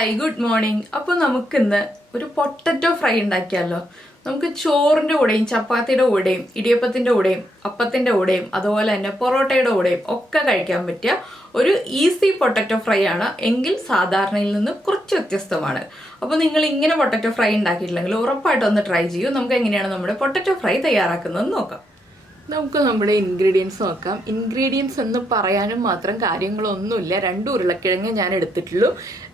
Hi good morning. അപ്പോൾ നമുക്കിന്ന് ഒരു പൊട്ടറ്റോ ഫ്രൈ ഉണ്ടാക്കിയാലോ. നമുക്ക് ചോറിൻ്റെ കൂടെയും ചപ്പാത്തിയുടെ കൂടെയും ഇടിയപ്പത്തിൻ്റെ കൂടെയും അപ്പത്തിൻ്റെ കൂടെയും അതുപോലെ തന്നെ പൊറോട്ടയുടെ കൂടെയും ഒക്കെ കഴിക്കാൻ പറ്റിയ ഒരു ഈസി പൊട്ടറ്റോ ഫ്രൈ ആണ്. എങ്കിൽ സാധാരണയിൽ നിന്ന് കുറച്ച് വ്യത്യസ്തമാണ്. അപ്പോൾ നിങ്ങൾ ഇങ്ങനെ പൊട്ടറ്റോ ഫ്രൈ ഉണ്ടാക്കിയിട്ടില്ലെങ്കിൽ ഉറപ്പായിട്ടും ഒന്ന് ട്രൈ ചെയ്യൂ. നമുക്ക് എങ്ങനെയാണ് നമ്മുടെ പൊട്ടറ്റോ ഫ്രൈ തയ്യാറാക്കുന്നത് നോക്കാം. നമുക്ക് നമ്മുടെ ഇൻഗ്രീഡിയൻസ് നോക്കാം. ഇൻഗ്രീഡിയൻസ് എന്ന് പറയാനും മാത്രം കാര്യങ്ങളൊന്നുമില്ല. 2 ഉരുളക്കിഴങ്ങ് ഞാൻ എടുത്തിട്ടുള്ളൂ.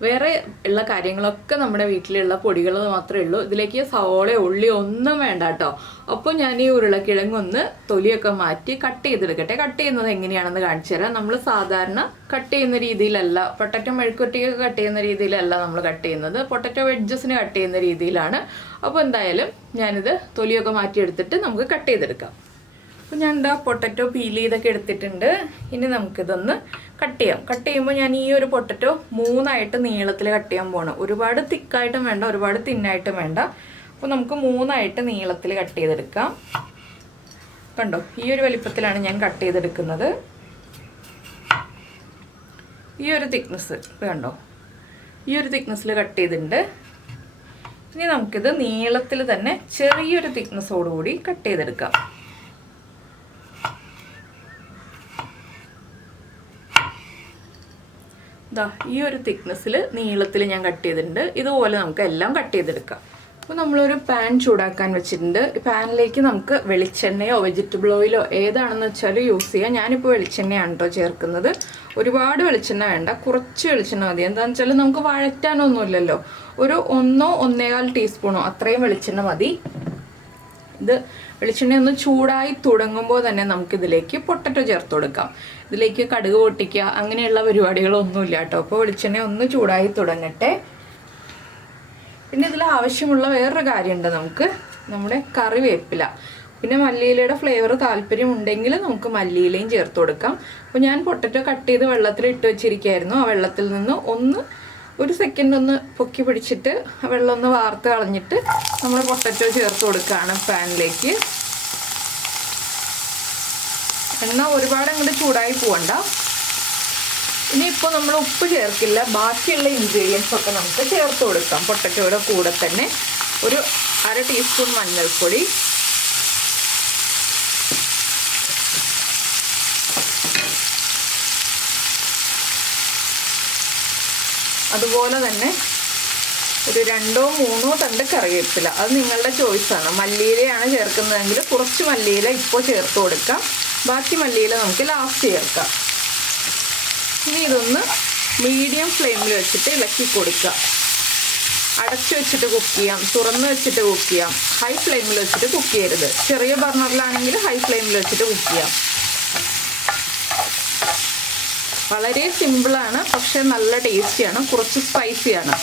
വേറെ ഉള്ള കാര്യങ്ങളൊക്കെ നമ്മുടെ വീട്ടിലുള്ള പൊടികൾ മാത്രമേ ഉള്ളൂ. ഇതിലേക്ക് സവോള ഉള്ളി ഒന്നും വേണ്ട കേട്ടോ. അപ്പോൾ ഞാൻ ഈ ഉരുളക്കിഴങ്ങൊന്ന് തൊലിയൊക്കെ മാറ്റി കട്ട് ചെയ്തെടുക്കട്ടെ. കട്ട് ചെയ്യുന്നത് എങ്ങനെയാണെന്ന് കാണിച്ചു തരാം. നമ്മൾ സാധാരണ കട്ട് ചെയ്യുന്ന രീതിയിലല്ല, പൊട്ടറ്റോ മെഴുക്കുവരട്ടിയൊക്കെ കട്ട് ചെയ്യുന്ന രീതിയിലല്ല നമ്മൾ കട്ട് ചെയ്യുന്നത്. പൊട്ടറ്റോ വെഡ്ജസിന് കട്ട് ചെയ്യുന്ന രീതിയിലാണ്. അപ്പോൾ എന്തായാലും ഞാനിത് തൊലിയൊക്കെ മാറ്റിയെടുത്തിട്ട് നമുക്ക് കട്ട് ചെയ്തെടുക്കാം. അപ്പോൾ ഞാൻ പൊട്ടറ്റോ പീൽ ചെയ്തൊക്കെ എടുത്തിട്ടുണ്ട്. ഇനി നമുക്കിതൊന്ന് കട്ട് ചെയ്യാം. കട്ട് ചെയ്യുമ്പോൾ ഞാൻ ഈ ഒരു പൊട്ടറ്റോ 3 നീളത്തിൽ കട്ട് ചെയ്യാൻ പോകണം. ഒരുപാട് തിക്കായിട്ടും വേണ്ട, ഒരുപാട് തിന്നായിട്ടും വേണ്ട. അപ്പോൾ നമുക്ക് 3 നീളത്തിൽ കട്ട് ചെയ്തെടുക്കാം. കണ്ടോ, ഈ ഒരു വലിപ്പത്തിലാണ് ഞാൻ കട്ട് ചെയ്തെടുക്കുന്നത്. ഈ ഒരു തിക്നെസ് കണ്ടോ, ഈ ഒരു തിക്നെസ്സിൽ കട്ട് ചെയ്തിട്ടുണ്ട്. ഇനി നമുക്കിത് നീളത്തിൽ തന്നെ ചെറിയൊരു തിക്നെസ്സോടുകൂടി കട്ട് ചെയ്തെടുക്കാം. ഈ ഒരു തിക്നെസ്സിൽ നീളത്തിൽ ഞാൻ കട്ട് ചെയ്തിട്ടുണ്ട്. ഇതുപോലെ നമുക്ക് എല്ലാം കട്ട് ചെയ്തെടുക്കാം. അപ്പോൾ നമ്മളൊരു പാൻ ചൂടാക്കാൻ വെച്ചിട്ടുണ്ട്. പാനിലേക്ക് നമുക്ക് വെളിച്ചെണ്ണയോ വെജിറ്റബിൾ ഓയിലോ ഏതാണെന്ന് വെച്ചാൽ യൂസ് ചെയ്യാം. ഞാനിപ്പോൾ വെളിച്ചെണ്ണയാണ് കേട്ടോ ചേർക്കുന്നത്. ഒരുപാട് വെളിച്ചെണ്ണ വേണ്ട, കുറച്ച് വെളിച്ചെണ്ണ മതി. എന്താണെന്ന് വെച്ചാൽ നമുക്ക് വഴറ്റാനൊന്നുമില്ലല്ലോ. ഒരു 1-1.25 ടീസ്പൂണോ അത്രയും വെളിച്ചെണ്ണ മതി. ഇത് വെളിച്ചെണ്ണ ഒന്ന് ചൂടായി തുടങ്ങുമ്പോൾ തന്നെ നമുക്കിതിലേക്ക് പൊട്ടറ്റോ ചേർത്ത് കൊടുക്കാം. ഇതിലേക്ക് കടുക് പൊട്ടിക്കുക അങ്ങനെയുള്ള പരിപാടികളൊന്നുമില്ല കേട്ടോ. അപ്പോൾ വെളിച്ചെണ്ണ ഒന്ന് ചൂടായി തുടങ്ങട്ടെ. പിന്നെ ഇതിൽ ആവശ്യമുള്ള വേറൊരു കാര്യമുണ്ട്. നമുക്ക് നമ്മുടെ കറിവേപ്പില, പിന്നെ മല്ലിയിലയുടെ ഫ്ലേവർ താല്പര്യം ഉണ്ടെങ്കിൽ നമുക്ക് മല്ലിയിലയും ചേർത്ത് കൊടുക്കാം. അപ്പോൾ ഞാൻ പൊട്ടറ്റോ കട്ട് ചെയ്ത് വെള്ളത്തിൽ ഇട്ട് വെച്ചിരിക്കുകയായിരുന്നു. ആ വെള്ളത്തിൽ നിന്ന് ഒരു സെക്കൻഡ് ഒന്ന് പൊക്കി പിടിച്ചിട്ട് വെള്ളം ഒന്ന് വാർത്ത് കളഞ്ഞിട്ട് നമ്മൾ പൊട്ടറ്റോ ചേർത്ത് കൊടുക്കുകയാണ് പാനിലേക്ക്. എണ്ണ ഒരുപാട് അങ്ങോട്ട് ചൂടായി പോകണ്ട. ഇനിയിപ്പോൾ നമ്മൾ ഉപ്പ് ചേർക്കില്ല. ബാക്കിയുള്ള ഇൻഗ്രീഡിയൻസ് ഒക്കെ നമുക്ക് ചേർത്ത് കൊടുക്കാം. പൊട്ടറ്റോയുടെ കൂടെ തന്നെ ഒരു 1/2 ടീസ്പൂൺ മഞ്ഞൾപ്പൊടി, അതുപോലെ തന്നെ ഒരു 2-3 തണ്ട് കറിവേപ്പില. അത് നിങ്ങളുടെ ചോയ്സാണ്. മല്ലിയിലയാണ് ചേർക്കുന്നതെങ്കിൽ കുറച്ച് മല്ലിയില ഇപ്പോൾ ചേർത്ത് കൊടുക്കാം. ബാക്കി മല്ലിയില നമുക്ക് ലാസ്റ്റ് ചേർക്കാം. ഇനി ഇതൊന്ന് മീഡിയം ഫ്ലെയിമിൽ വെച്ചിട്ട് ഇളക്കി കൊടുക്കുക. അടച്ചു വെച്ചിട്ട് കുക്ക് ചെയ്യാം, തുറന്ന് വെച്ചിട്ട് കുക്ക് ചെയ്യാം. ഹൈ ഫ്ലെയിമിൽ വെച്ചിട്ട് കുക്ക് ചെയ്യരുത്. ചെറിയ ബർണറിലാണെങ്കിൽ ഹൈ ഫ്ലെയിമിൽ വെച്ചിട്ട് കുക്ക് ചെയ്യാം. വളരെ സിമ്പിളാണ്, പക്ഷെ നല്ല ടേസ്റ്റിയാണ്, കുറച്ച് സ്പൈസിയാണ്.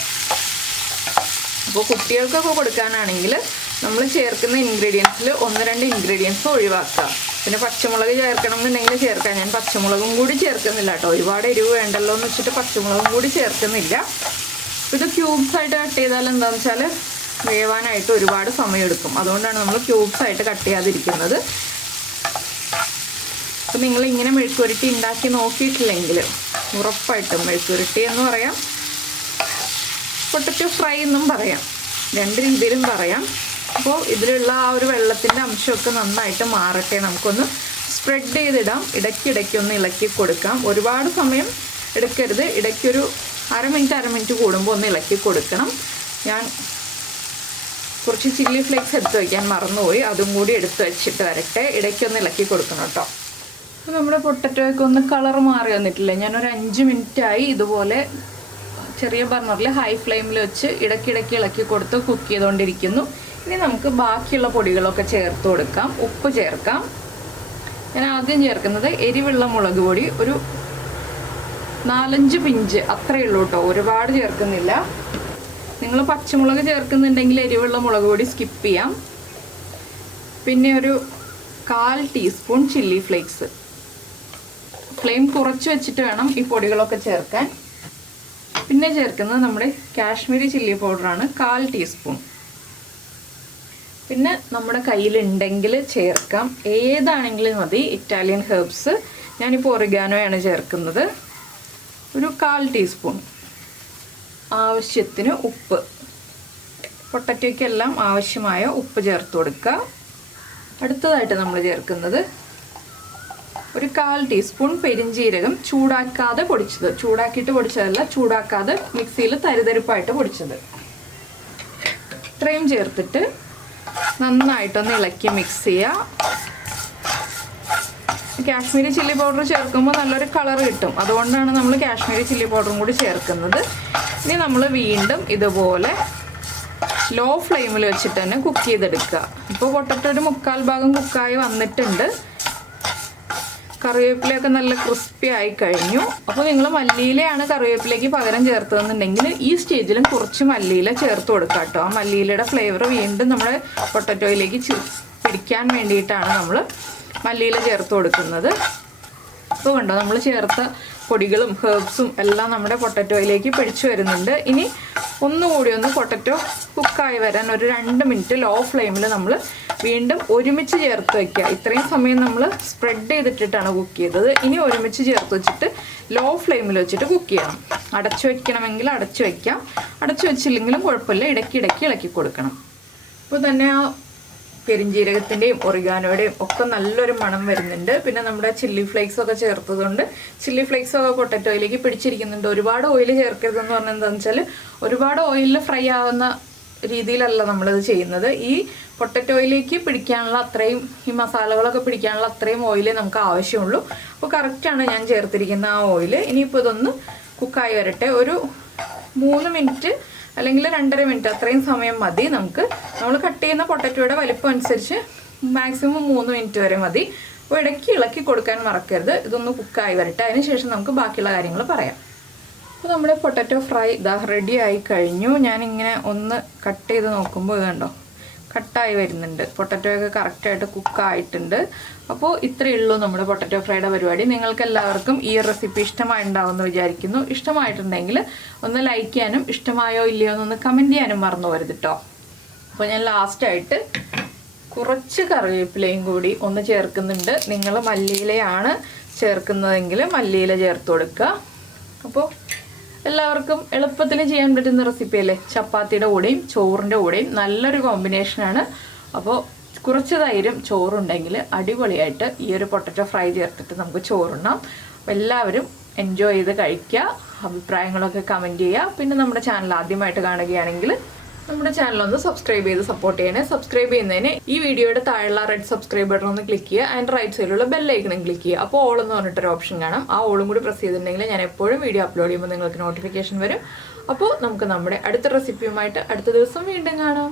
അപ്പോൾ കുട്ടികൾക്കൊക്കെ കൊടുക്കാനാണെങ്കിൽ നമ്മൾ ചേർക്കുന്ന ഇൻഗ്രീഡിയൻസിൽ 1-2 ഇൻഗ്രീഡിയൻസ് ഒഴിവാക്കുക. പിന്നെ പച്ചമുളക് ചേർക്കണം എന്നുണ്ടെങ്കിൽ ചേർക്കാം. ഞാൻ പച്ചമുളകും കൂടി ചേർക്കുന്നില്ല കേട്ടോ. ഒരുപാട് എരിവ് വേണ്ടല്ലോ എന്ന് വെച്ചിട്ട് പച്ചമുളകും കൂടി ചേർക്കുന്നില്ല. ഇത് ക്യൂബ്സ് ആയിട്ട് കട്ട് ചെയ്താൽ എന്താണെന്ന് വെച്ചാൽ വേവാനായിട്ട് ഒരുപാട് സമയമെടുക്കും. അതുകൊണ്ടാണ് നമ്മൾ ക്യൂബ്സ് ആയിട്ട് കട്ട് ചെയ്യാതിരിക്കുന്നത്. അപ്പോൾ നിങ്ങളിങ്ങനെ മെഴുക്കുവരട്ടി ഉണ്ടാക്കി നോക്കിയിട്ടില്ലെങ്കിൽ ഉറപ്പായിട്ടും മെഴുക്കുവരട്ടി എന്ന് പറയാം, പൊട്ടറ്റോ ഫ്രൈ എന്നും പറയാം, 2 രീതിയിലും പറയാം. അപ്പോൾ ഇതിലുള്ള ആ ഒരു വെള്ളത്തിൻ്റെ അംശമൊക്കെ നന്നായിട്ട് മാറട്ടെ. നമുക്കൊന്ന് സ്പ്രെഡ് ചെയ്തിടാം. ഇടയ്ക്കിടയ്ക്ക് ഒന്ന് ഇളക്കി കൊടുക്കാം. ഒരുപാട് സമയം എടുക്കരുത്. ഇടയ്ക്കൊരു 1/2 മിനിറ്റ് കൂടുമ്പോൾ ഒന്ന് ഇളക്കി കൊടുക്കണം. ഞാൻ കുറച്ച് ചില്ലി ഫ്ലേക്സ് എടുത്ത് വയ്ക്കാൻ മറന്നുപോയി. അതും കൂടി എടുത്ത് വെച്ചിട്ട് വരട്ടെ. ഇടയ്ക്കൊന്ന് ഇളക്കി കൊടുക്കണം കേട്ടോ. അപ്പോൾ നമ്മുടെ പൊട്ടറ്റോയൊക്കെ ഒന്ന് കളർ മാറി വന്നിട്ടില്ലേ. ഞാനൊരു 5 മിനിറ്റായി ഇതുപോലെ ചെറിയ ബർണറിൽ ഹൈ ഫ്ലെയിമിൽ വെച്ച് ഇടയ്ക്കിടയ്ക്ക് ഇളക്കി കൊടുത്ത് കുക്ക് ചെയ്തുകൊണ്ടിരിക്കുന്നു. ഇനി നമുക്ക് ബാക്കിയുള്ള പൊടികളൊക്കെ ചേർത്ത് കൊടുക്കാം. ഉപ്പ് ചേർക്കാം. ഞാൻ ആദ്യം ചേർക്കുന്നത് എരിവുള്ള മുളക് പൊടി, ഒരു 4-5 പിഞ്ച് അത്രയേ ഉള്ളൂ കേട്ടോ. ഒരുപാട് ചേർക്കുന്നില്ല. നിങ്ങൾ പച്ചമുളക് ചേർക്കുന്നുണ്ടെങ്കിൽ എരിവുള്ള മുളക് പൊടി സ്കിപ്പ് ചെയ്യാം. പിന്നെ ഒരു 1/4 ടീസ്പൂൺ ചില്ലി ഫ്ലേക്സ്. ഫ്ലെയിം കുറച്ച് വെച്ചിട്ട് വേണം ഈ പൊടികളൊക്കെ ചേർക്കാൻ. പിന്നെ ചേർക്കുന്നത് നമ്മുടെ കാശ്മീരി ചില്ലി പൗഡറാണ്, 1/4 ടീസ്പൂൺ. പിന്നെ നമ്മുടെ കയ്യിലുണ്ടെങ്കിൽ ചേർക്കാം, ഏതാണെങ്കിലും മതി. ഇറ്റാലിയൻ ഹെർബ്സ്, ഞാനിപ്പോൾ ഒറിഗാനോയാണ് ചേർക്കുന്നത്, ഒരു 1/4 ടീസ്പൂൺ. ആവശ്യത്തിന് ഉപ്പ്, പൊട്ടറ്റോയ്ക്കെല്ലാം ആവശ്യമായ ഉപ്പ് ചേർത്ത് കൊടുക്കുക. അടുത്തതായിട്ട് നമ്മൾ ചേർക്കുന്നത് ഒരു 1/4 ടീസ്പൂൺ പെരിഞ്ജീരകം ചൂടാക്കാതെ പൊടിച്ചത്, ചൂടാക്കിയിട്ട് പൊടിച്ചതല്ല, ചൂടാക്കാതെ മിക്സിയിൽ തരിതരിപ്പായിട്ട് പൊടിച്ചത്. ഇത്രയും ചേർത്തിട്ട് നന്നായിട്ടൊന്ന് ഇളക്കി മിക്സ് ചെയ്യുക. കാശ്മീരി ചില്ലി പൗഡർ ചേർക്കുമ്പോൾ നല്ലൊരു കളർ കിട്ടും, അതുകൊണ്ടാണ് നമ്മൾ കാശ്മീരി ചില്ലി പൗഡറും കൂടി ചേർക്കുന്നത്. ഇനി നമ്മൾ വീണ്ടും ഇതുപോലെ ലോ ഫ്ലെയിമിൽ വെച്ചിട്ട് തന്നെ കുക്ക് ചെയ്തെടുക്കുക. ഇപ്പോൾ പൊട്ടറ്റോ ഒരു 1/4 ഭാഗം കുക്കായി വന്നിട്ടുണ്ട്. കറിവേപ്പിലയൊക്കെ നല്ല ക്രിസ്പി ആയി കഴിഞ്ഞു. അപ്പോൾ നിങ്ങൾ മല്ലിയിലയാണ് കറിവേപ്പിലേക്ക് പകരം ചേർത്തതെന്നുണ്ടെങ്കിൽ ഈ സ്റ്റേജിലും കുറച്ച് മല്ലിയില ചേർത്ത് കൊടുക്കുക കേട്ടോ. ആ മല്ലിയിലയുടെ ഫ്ലേവർ വീണ്ടും നമ്മുടെ പൊട്ടറ്റോയിലേക്ക് പിടിക്കാൻ വേണ്ടിയിട്ടാണ് നമ്മൾ മല്ലിയില ചേർത്ത് കൊടുക്കുന്നത്. അപ്പോൾ കണ്ടോ, നമ്മൾ ചേർത്ത പൊടികളും ഹെർബ്സും എല്ലാം നമ്മുടെ പൊട്ടറ്റോയിലേക്ക് പിടിച്ചു വരുന്നുണ്ട്. ഇനി ഒന്നുകൂടി ഒന്ന് പൊട്ടറ്റോ കുക്കായി വരാൻ ഒരു 2 മിനിറ്റ് ലോ ഫ്ലെയിമിൽ നമ്മൾ വീണ്ടും ഒരുമിച്ച് ചേർത്ത് വയ്ക്കുക. ഇത്രയും സമയം നമ്മൾ സ്പ്രെഡ് ചെയ്തിട്ടിട്ടാണ് കുക്ക് ചെയ്തത്. ഇനി ഒരുമിച്ച് ചേർത്ത് വെച്ചിട്ട് ലോ ഫ്ലെയിമിൽ വെച്ചിട്ട് കുക്ക് ചെയ്യണം. അടച്ചു വയ്ക്കണമെങ്കിൽ അടച്ചു വയ്ക്കാം, അടച്ചു വെച്ചില്ലെങ്കിലും കുഴപ്പമില്ല, ഇടയ്ക്കിടയ്ക്ക് ഇളക്കി കൊടുക്കണം. ഇപ്പോൾ തന്നെ ആ പെരിഞ്ജീരകത്തിൻ്റെയും ഒറിഗാനോയുടെയും ഒക്കെ നല്ലൊരു മണം വരുന്നുണ്ട്. പിന്നെ നമ്മുടെ ചില്ലി ഫ്ലേക്സ് ഒക്കെ ചേർത്തതുകൊണ്ട് ചില്ലി ഫ്ലേക്സ് ഒക്കെ പൊട്ടറ്റോയിലേക്ക് പിടിച്ചിരിക്കുന്നുണ്ട്. ഒരുപാട് ഓയിൽ ചേർക്കരുതെന്ന് പറഞ്ഞാൽ എന്താണെന്ന് വെച്ചാൽ ഒരുപാട് ഓയിലിൽ ഫ്രൈ ആവുന്ന രീതിയിലല്ല നമ്മളിത് ചെയ്യുന്നത്. ഈ പൊട്ടറ്റോയിലേക്ക് പിടിക്കാനുള്ള അത്രയും, ഈ മസാലകളൊക്കെ പിടിക്കാനുള്ള അത്രയും ഓയിലേ നമുക്ക് ആവശ്യമുള്ളൂ. അപ്പോൾ കറക്റ്റാണ് ഞാൻ ചേർത്തിരിക്കുന്ന ആ ഓയിൽ. ഇനിയിപ്പോൾ ഇതൊന്ന് കുക്കായി വരട്ടെ. ഒരു 3 മിനിറ്റ് അല്ലെങ്കിൽ 2.5 മിനിറ്റ് അത്രയും സമയം മതി നമുക്ക്. നമ്മൾ കട്ട് ചെയ്യുന്ന പൊട്ടറ്റോയുടെ വലിപ്പം അനുസരിച്ച് മാക്സിമം 3 മിനിറ്റ് വരെ മതി. അപ്പോൾ ഇടയ്ക്ക് ഇളക്കി കൊടുക്കാൻ മറക്കരുത്. ഇതൊന്ന് കുക്കായി വരട്ടെ, അതിനുശേഷം നമുക്ക് ബാക്കിയുള്ള കാര്യങ്ങൾ പറയാം. അപ്പോൾ നമ്മുടെ പൊട്ടറ്റോ ഫ്രൈ ഇതാ റെഡി ആയി കഴിഞ്ഞു. ഞാനിങ്ങനെ ഒന്ന് കട്ട് ചെയ്ത് നോക്കുമ്പോൾ ഇത് കണ്ടോ, കട്ടായി വരുന്നുണ്ട്. പൊട്ടറ്റോയൊക്കെ കറക്റ്റായിട്ട് കുക്കായിട്ടുണ്ട്. അപ്പോൾ ഇത്രയേ ഉള്ളൂ നമ്മുടെ പൊട്ടറ്റോ ഫ്രൈയുടെ പരിപാടി. നിങ്ങൾക്ക് എല്ലാവർക്കും ഈ റെസിപ്പി ഇഷ്ടമായിട്ടുണ്ടാവുമെന്ന് വിചാരിക്കുന്നു. ഇഷ്ടമായിട്ടുണ്ടെങ്കിൽ ഒന്ന് ലൈക്ക് ചെയ്യാനും ഇഷ്ടമായോ ഇല്ലയോ എന്നൊന്ന് കമൻറ്റ് ചെയ്യാനും മറന്നു പോരുത് കേട്ടോ. അപ്പോൾ ഞാൻ ലാസ്റ്റായിട്ട് കുറച്ച് കറിവേപ്പിലയും കൂടി ഒന്ന് ചേർക്കുന്നുണ്ട്. നിങ്ങൾ മല്ലിയിലയാണ് ചേർക്കുന്നതെങ്കിൽ മല്ലിയില ചേർത്ത് കൊടുക്കുക. അപ്പോൾ എല്ലാവർക്കും എളുപ്പത്തിൽ ചെയ്യാൻ പറ്റുന്ന റെസിപ്പി അല്ലേ. ചപ്പാത്തിയുടെ കൂടെയും ചോറിൻ്റെ കൂടെയും നല്ലൊരു കോമ്പിനേഷനാണ്. അപ്പോൾ കുറച്ച് തൈരും ചോറുണ്ടെങ്കിൽ അടിപൊളിയായിട്ട് ഈ ഒരു പൊട്ടറ്റോ ഫ്രൈ ചേർത്തിട്ട് നമുക്ക് ചോറുണ്ണാം. അപ്പോൾ എല്ലാവരും എൻജോയ് ചെയ്ത് കഴിക്കുക, അഭിപ്രായങ്ങളൊക്കെ കമൻറ്റ് ചെയ്യുക. പിന്നെ നമ്മുടെ ചാനൽ ആദ്യമായിട്ട് കാണുകയാണെങ്കിൽ നമ്മുടെ ചാനലൊന്ന് സബ്സ്ക്രൈബ് ചെയ്ത് സപ്പോർട്ട് ചെയ്യണേ. സബ്സ്ക്രൈബ് ചെയ്യുന്നതിന് ഈ വീഡിയോയുടെ താഴെയുള്ള റെഡ് സബ്സ്ക്രൈബ് ബട്ടൺ ഒന്ന് ക്ലിക്ക് ചെയ്യുക, ആൻഡ് റൈറ്റ് സൈഡിലുള്ള ബെല്ലൈക്കണും ക്ലിക്ക് ചെയ്യുക. അപ്പോൾ ഓൾ എന്ന് പറഞ്ഞിട്ടൊരു ഓപ്ഷൻ കാണാം. ആ ഓളും കൂടി പ്രസ് ചെയ്തിട്ടുണ്ടെങ്കിൽ ഞാൻ എപ്പോഴും വീഡിയോ അപ്ലോഡ് ചെയ്യുമ്പോൾ നിങ്ങൾക്ക് നോട്ടിഫിക്കേഷൻ വരും. അപ്പോൾ നമുക്ക് നമ്മുടെ അടുത്ത റെസിപ്പിയുമായിട്ട് അടുത്ത ദിവസം വീണ്ടും കാണാം.